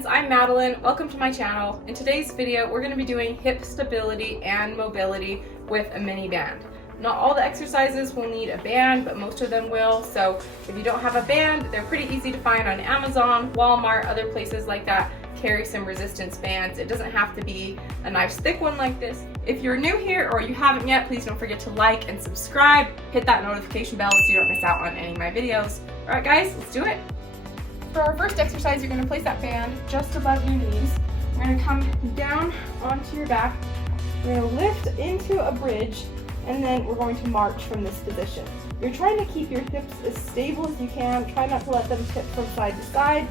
friends, I'm Madeline. Welcome to my channel. In today's video, we're going to be doing hip stability and mobility with a mini band. Not all the exercises will need a band, but most of them will. So if you don't have a band, they're pretty easy to find on Amazon, Walmart, other places like that. Carry some resistance bands. It doesn't have to be a nice thick one like this. If you're new here or you haven't yet, please don't forget to like and subscribe. Hit that notification bell so you don't miss out on any of my videos. All right guys, let's do it. For our first exercise, you're going to place that band just above your knees. You're going to come down onto your back. We're going to lift into a bridge, and then we're going to march from this position. You're trying to keep your hips as stable as you can. Try not to let them tip from side to side.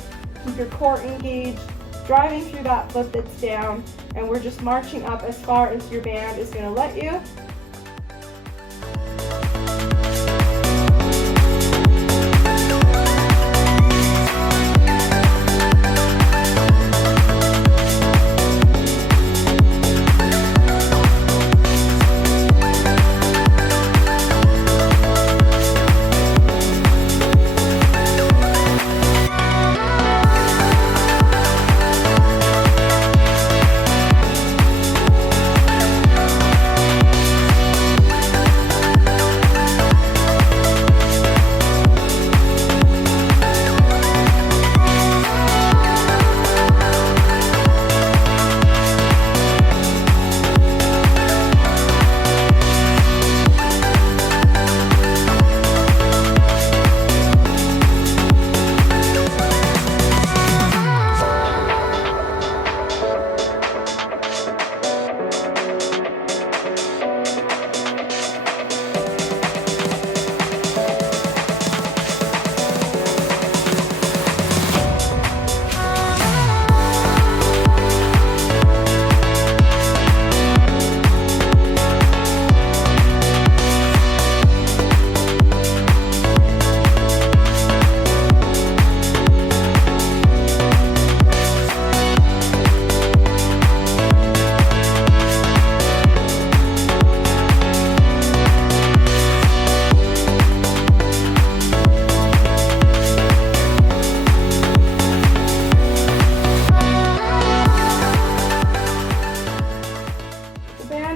Keep your core engaged, driving through that foot that's down, and we're just marching up as far as your band is going to let you.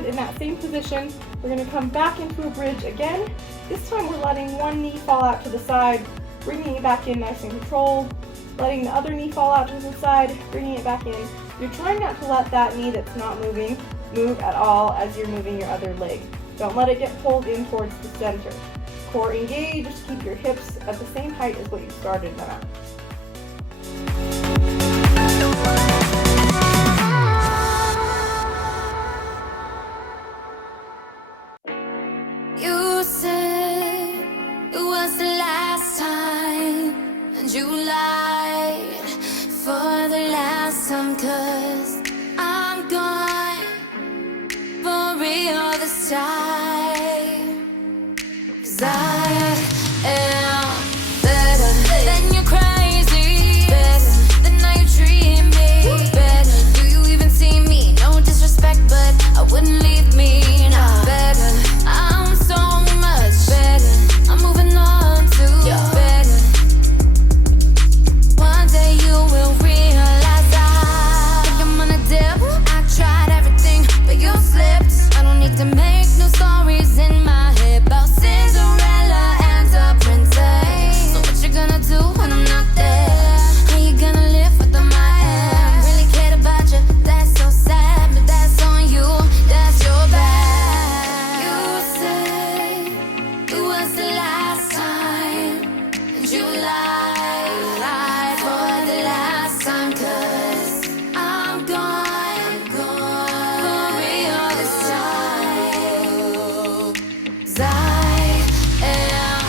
In that same position, we're going to come back into a bridge again. This time we're letting one knee fall out to the side, bringing it back in nice and controlled, letting the other knee fall out to the side, bringing it back in. You're trying not to let that knee that's not moving move at all as you're moving your other leg. Don't let it get pulled in towards the center. Core engaged, just keep your hips at the same height as what you started them at. You said it was the last time, and you lied for the last time, 'cause I'm gone for real this time, 'cause I am better than you're crazy, better than how you treat me, better. Do you even see me? No disrespect, but I wouldn't leave me. Nah, better. I'm so much better. I'm moving on to better. One day you will realize I think I'm on a dip. I tried everything, but you slipped. I don't need to make new stories in my head about Cinderella and the princess. So what you gonna do when I'm not there? How you gonna live without my hands? Really cared about you, that's so sad, but that's on you, that's your bad. You say it was the last time, and you lied for the last time, 'cause I'm gone for real this time, 'cause I am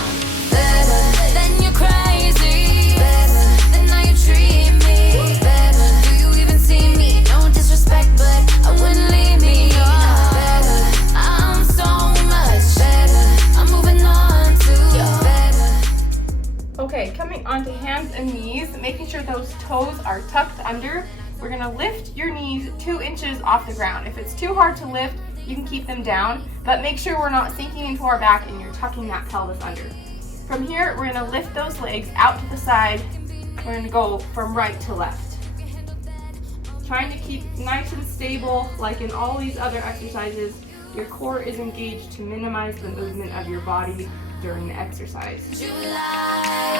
better than you're crazy, better than how you treat me, better. Do you even see me? No disrespect, but I wouldn't leave me. Better. I'm so much better. I'm moving on to better. Okay, coming onto hands and knees, making sure those toes are tucked under. We're going to lift your knees 2 inches off the ground. If it's too hard to lift, you can keep them down, but make sure we're not sinking into our back and you're tucking that pelvis under. From here, we're going to lift those legs out to the side. We're going to go from right to left. trying to keep nice and stable. Like in all these other exercises, your core is engaged to minimize the movement of your body during the exercise. July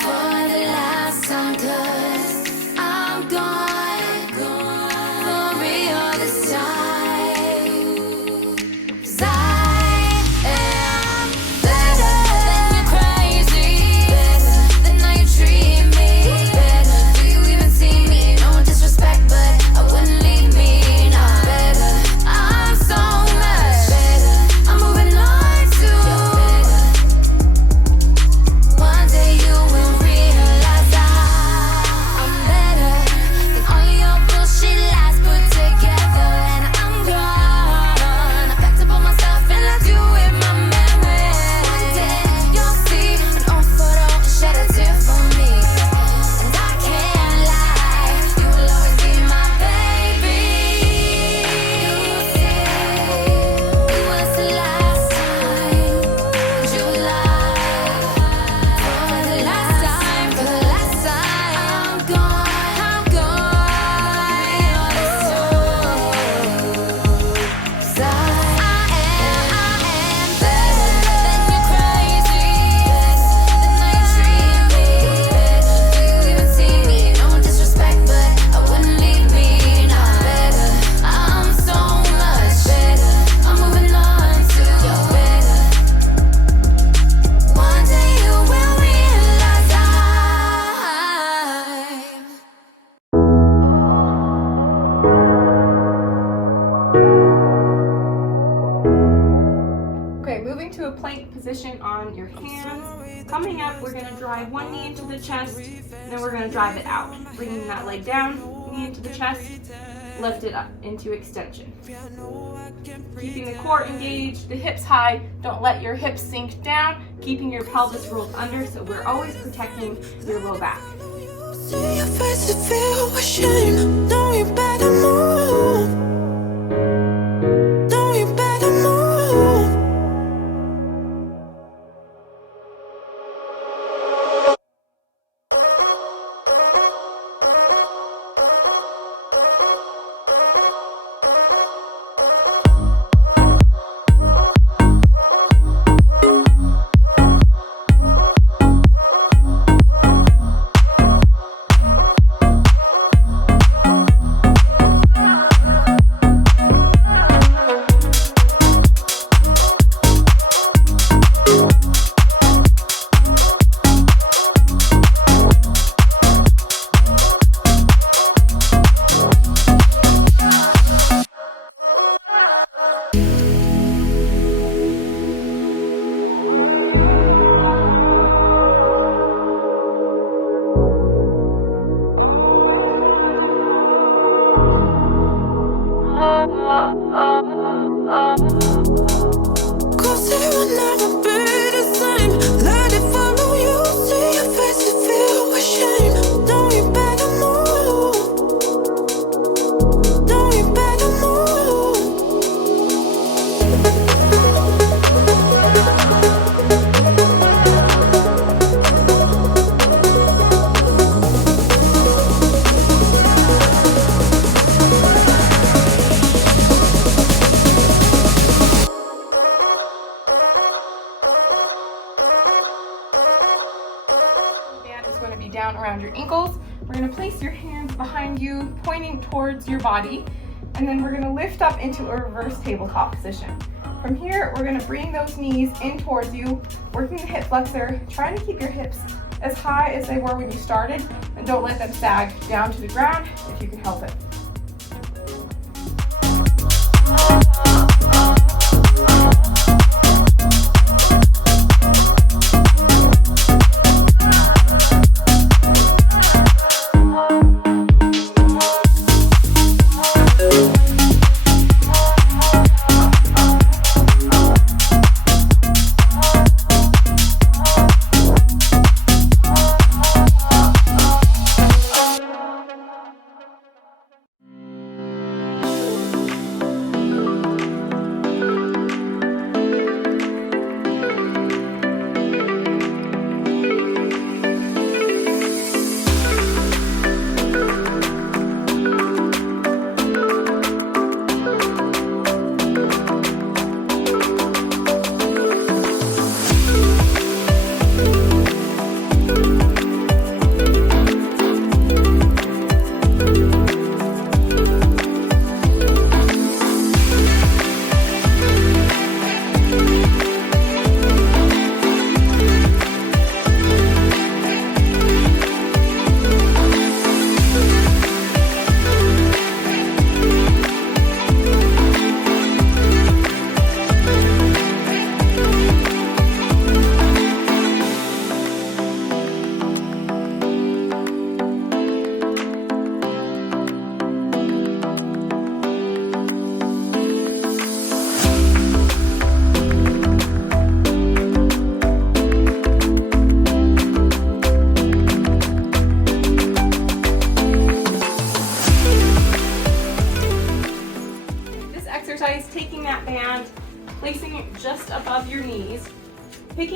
for the last time, 'cause I'm gone for real this time. 'Cause I am better than you're crazy, better than how you treat me, better. Do you even see me? No disrespect, but I wouldn't leave me. Nah, better. I'm so much better. I'm moving on to better. One day you will realize I'm better than all your bullshit lies put together, and I'm gone. I packed up all my stuff and left you with my memories. One day you'll see an old photo and shed a tear for me, and I can't lie, you will always be my baby. You said it was the last time, July. For the last time, for the last time, I'm gone real this time. 'Cause I am better than you're crazy, better than how you treat me, better. Do you even see me? No disrespect, but I wouldn't leave me. Nah, better. I'm so much better. I'm moving on to better. One day you will realize Okay, moving to a plank position on your hands. Coming up, we're going to drive one knee into the chest, and then we're going to drive it out. Bringing that leg down, knee into the chest, lift it up into extension. Keeping the core engaged, the hips high. Don't let your hips sink down. Keeping your pelvis rolled under, so we're always protecting your low back. See your face and feel ashamed. No, you better move. No, you better move. Cause it will never be the same. Let it follow you. See your face and feel ashamed. No, you better move. No, you better move. Band is going to be down around your ankles. We're going to place your hands behind you, pointing towards your body, and then we're going to lift up into a reverse tabletop position. From here, we're going to bring those knees in towards you, working the hip flexor, trying to keep your hips as high as they were when you started, and don't let them sag down to the ground if you can help it.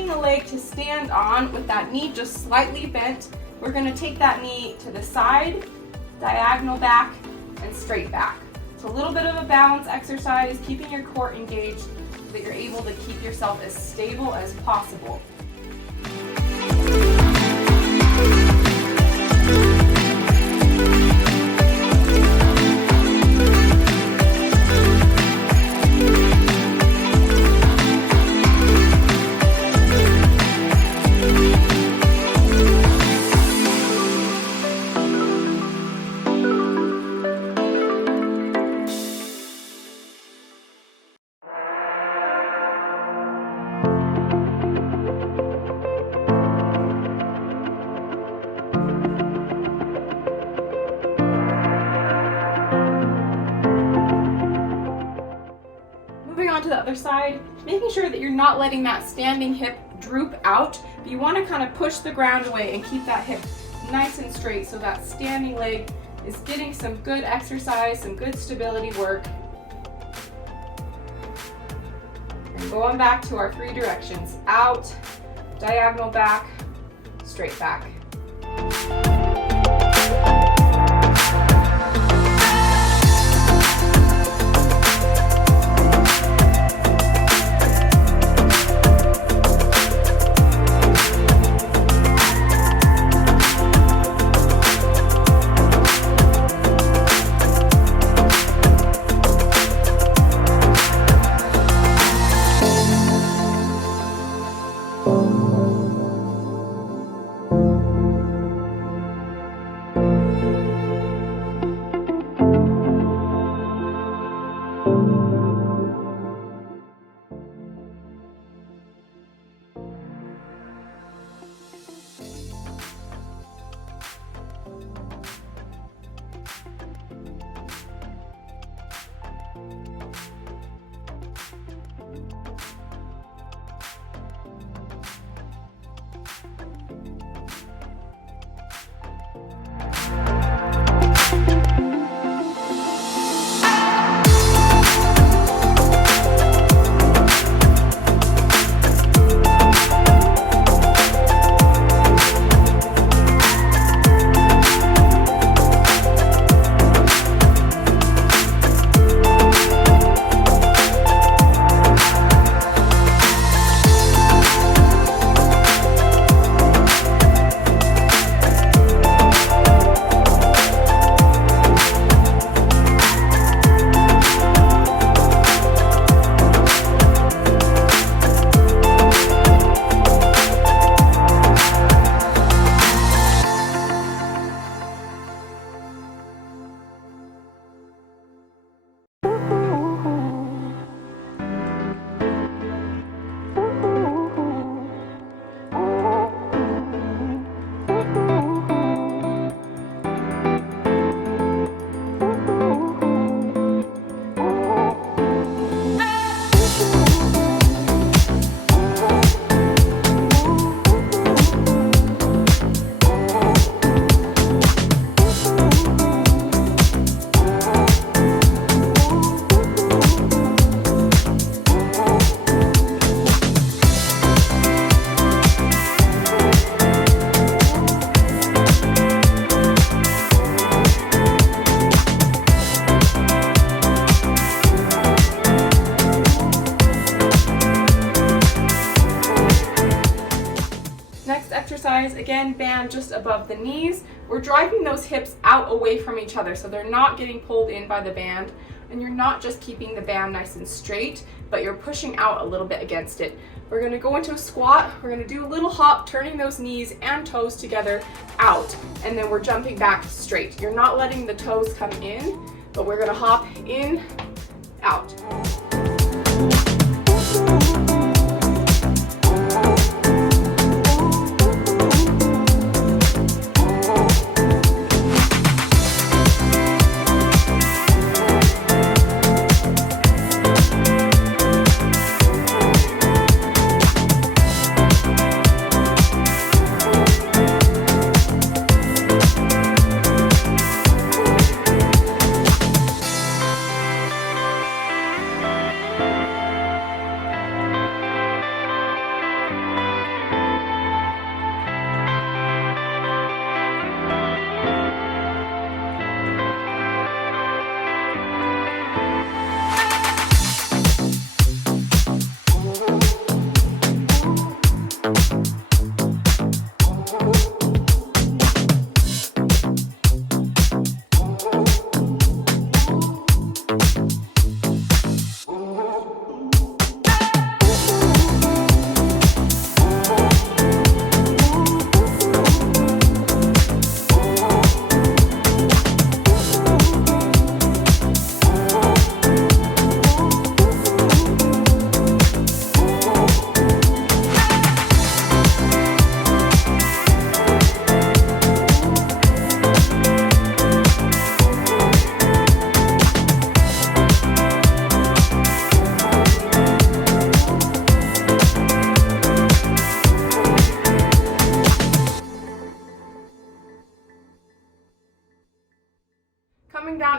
picking a leg to stand on with that knee just slightly bent. We're going to take that knee to the side, diagonal back, and straight back. It's a little bit of a balance exercise, keeping your core engaged so that you're able to keep yourself as stable as possible. Moving on to the other side, making sure that you're not letting that standing hip droop out, but you want to kind of push the ground away and keep that hip nice and straight so that standing leg is getting some good exercise, some good stability work. And going back to our 3 directions: out, diagonal back, straight back. Again, band just above the knees. We're driving those hips out away from each other so they're not getting pulled in by the band, and you're not just keeping the band nice and straight, but you're pushing out a little bit against it. We're going to go into a squat. We're going to do a little hop, turning those knees and toes together out, and then we're jumping back straight. You're not letting the toes come in, but we're going to hop in, out.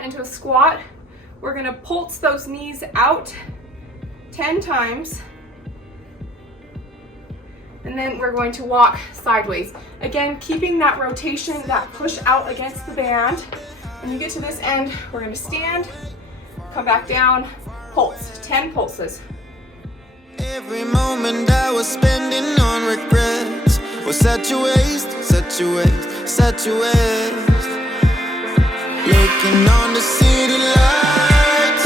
into a squat. We're gonna pulse those knees out 10 times. And then we're going to walk sideways. Again, keeping that rotation, that push out against the band. When you get to this end, we're gonna stand, come back down, pulse, 10 pulses. Every moment I was spending on regrets was such a waste, such a waste, such a waste. Looking on the city lights,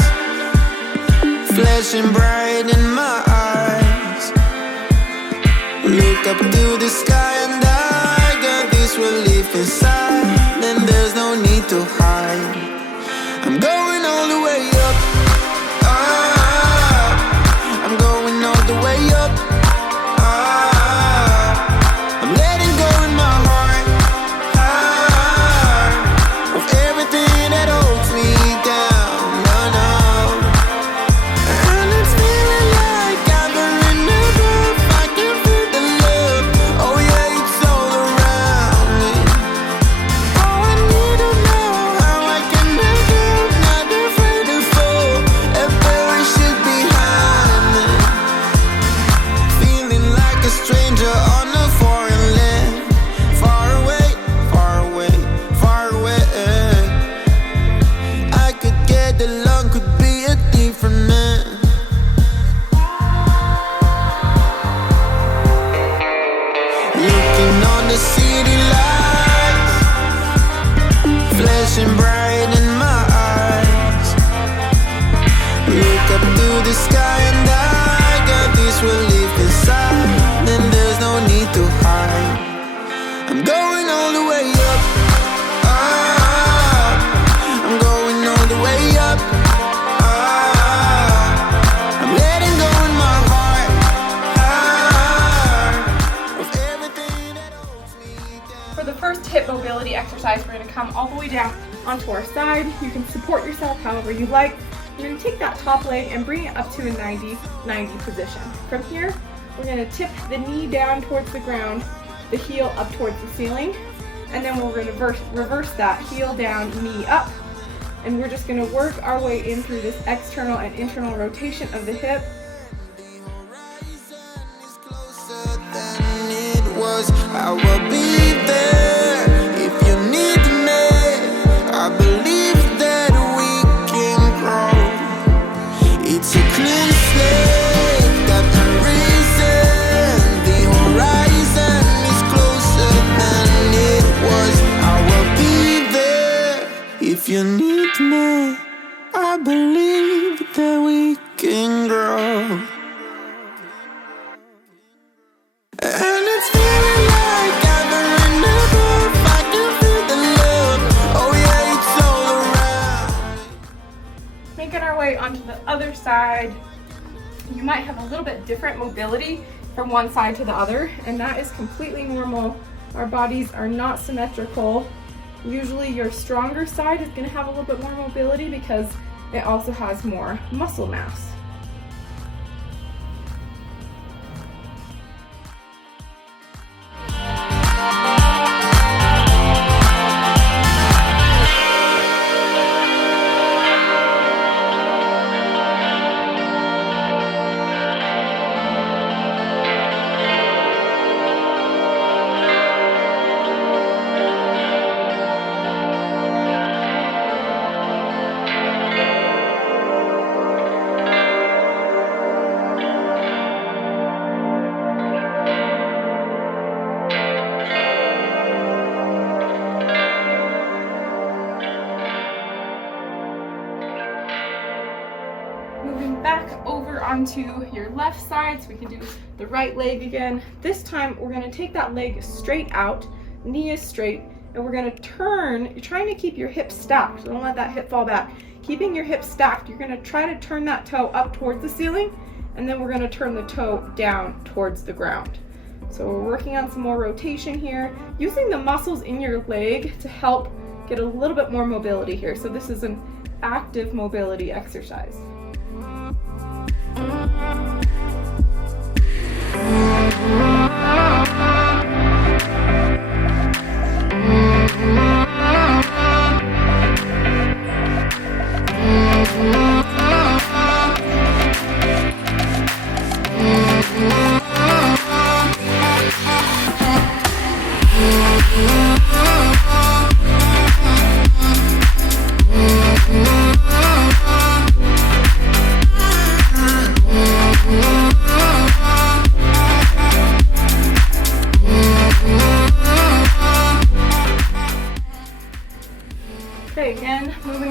flashing bright in my eyes. Look up to the sky and I got this relief inside. Then there's no need to hide. I'm going all the way up. I'm going all the way up. I'm letting go in my heart of everything that holds me down. No, no. And it's feeling like I've been in the groove. I can feel the love. Oh yeah, it's all around me. Oh, I need to know how I can make it. Not afraid to fall and perish it behind me. Feeling like a stranger on a foreign land. Far away, far away, far away. I could get along, could be a different man. Looking on the city lights, flashing bright in my eyes. Look up to the sky and I got this relief inside. Then there's no need to hide. I'm going all the way up. I'm going all the way up. I'm letting go in my heart of everything that holds me down. For the first hip mobility exercise, we're gonna come all the way down onto our side. You can support yourself however you like. You're gonna take that top leg and bring it up to a 90 position. From here, we're gonna tip the knee down towards the ground, the heel up towards the ceiling, and then we're gonna reverse that, heel down, knee up, and we're just gonna work our way in through this external and internal rotation of the hip. Closer than it was. I will be there if you need me. I believe that we can grow. It's a clean slate, got the reason. The horizon is closer than it was. I will be there if you need me. I believe that we can grow. And it's feeling like I've been in the groove. I can feel the love. Oh yeah, it's all around. Making our way onto the other side. You might have a little bit different mobility from one side to the other, and that is completely normal. Our bodies are not symmetrical. Usually your stronger side is going to have a little bit more mobility because it also has more muscle mass. Moving back over onto your left side, so we can do the right leg again. This time we're going to take that leg straight out, knee is straight, and we're going to turn. You're trying to keep your hips stacked, so don't let that hip fall back. Keeping your hips stacked, you're going to try to turn that toe up towards the ceiling, and then we're going to turn the toe down towards the ground. So we're working on some more rotation here, using the muscles in your leg to help get a little bit more mobility here. So this is an active mobility exercise.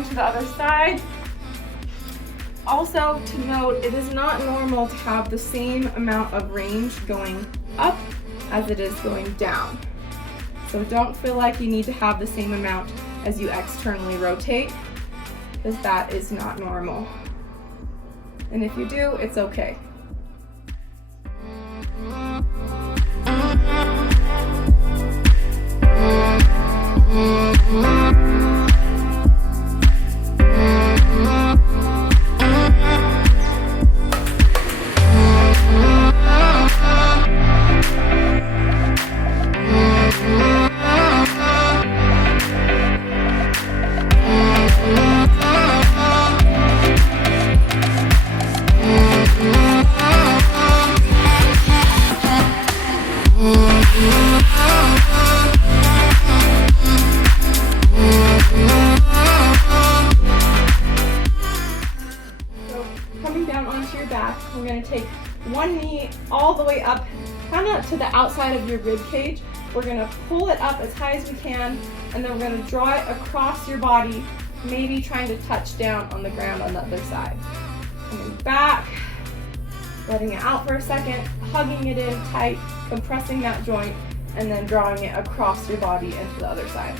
to the other side. Also to note, it is not normal to have the same amount of range going up as it is going down. So don't feel like you need to have the same amount as you externally rotate, because that is not normal. And if you do, it's okay. We're going to take one knee all the way up, kind of to the outside of your rib cage. We're going to pull it up as high as we can, and then we're going to draw it across your body, maybe trying to touch down on the ground on the other side. Coming back, letting it out for a second, hugging it in tight, compressing that joint, and then drawing it across your body into the other side.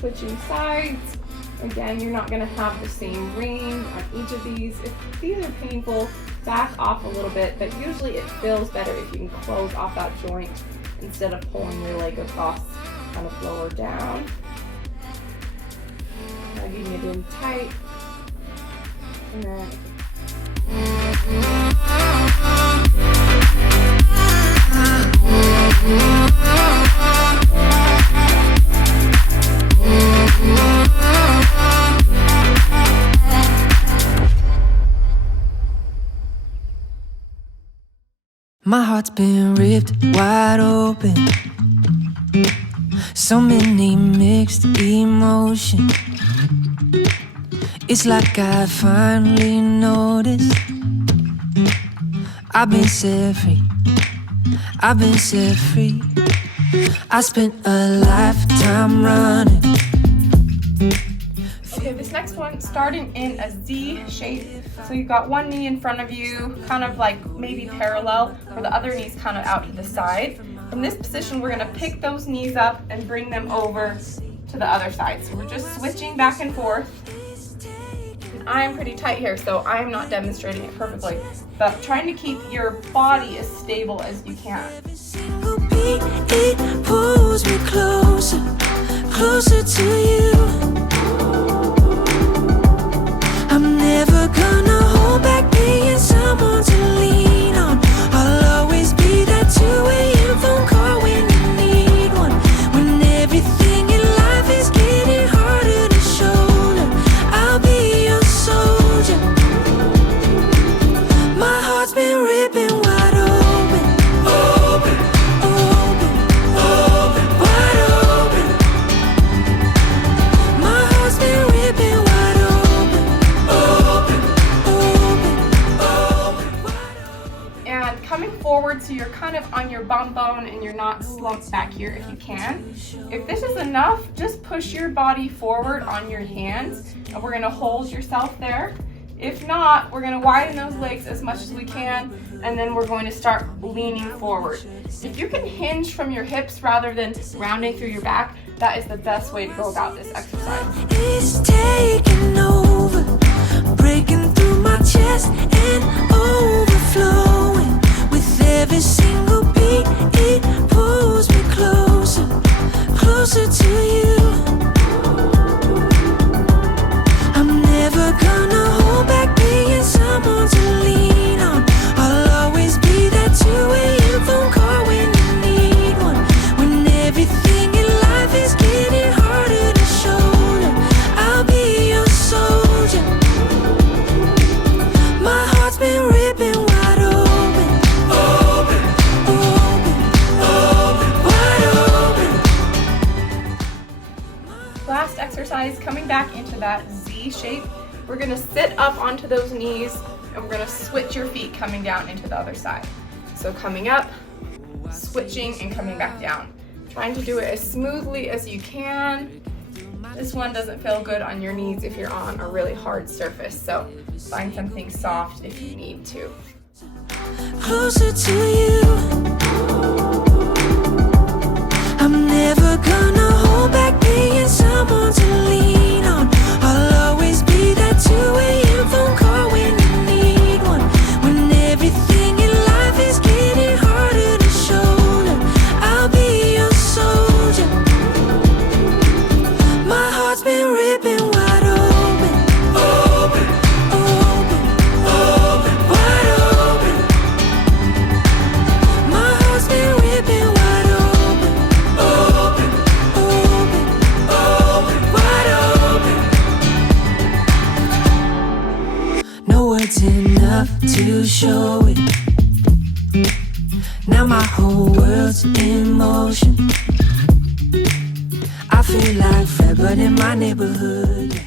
Switching sides. Again, you're not going to have the same range on each of these. If these are painful, back off a little bit, but usually it feels better if you can close off that joint instead of pulling your leg across, kind of lower down. Hugging it in tight. And then my heart's been ripped wide open. So many mixed emotions. It's like I finally noticed I've been set free. I've been set free. I spent a lifetime running. okay, this next one, starting in a Z shape. So you've got one knee in front of you, kind of like maybe parallel, where the other knee's kind of out to the side. From this position, we're going to pick those knees up and bring them over to the other side. So we're just switching back and forth. And I am pretty tight here, so I am not demonstrating it perfectly, but trying to keep your body as stable as you can. Single beat, it pulls me closer, closer to you. I'm never gonna hold back being someone to lean on. I'll always be that 2 a.m. phone call when you need one. When everything in life is getting harder to shoulder, I'll be your soldier. My heart's been ripping wide open. Open, open, open, wide open. My heart's been ripping wide open. Open, open, open, wide open. And coming forward so you're kind of on your bum bone and you're not slumped back here if you can. If this is enough, just push your body forward on your hands, and we're going to hold yourself there. If not, we're going to widen those legs as much as we can, and then we're going to start leaning forward. If you can hinge from your hips rather than rounding through your back, that is the best way to go about this exercise. It's taking over, breaking through my chest and overflowing. With every single beat, it pulls me closer, closer to you. I'm never gonna hold back being someone to lean Last exercise, coming back into that Z shape. We're gonna sit up onto those knees and we're gonna switch your feet coming down into the other side. So coming up, switching, and coming back down. Trying to do it as smoothly as you can. This one doesn't feel good on your knees if you're on a really hard surface, so find something soft if you need to. Closer to you, I'm never gonna hold back being someone to lean on. I'll always be that 2 a.m. phone call when you need one. When everything in life is getting harder to shoulder, I'll be your soldier. My heart's been ripping wide open, open, open, open, wide open. My heart's been ripping wide open, open, open, open, wide open. No words enough to show it. Now my whole world's in motion. I feel like Fred, but in my neighborhood.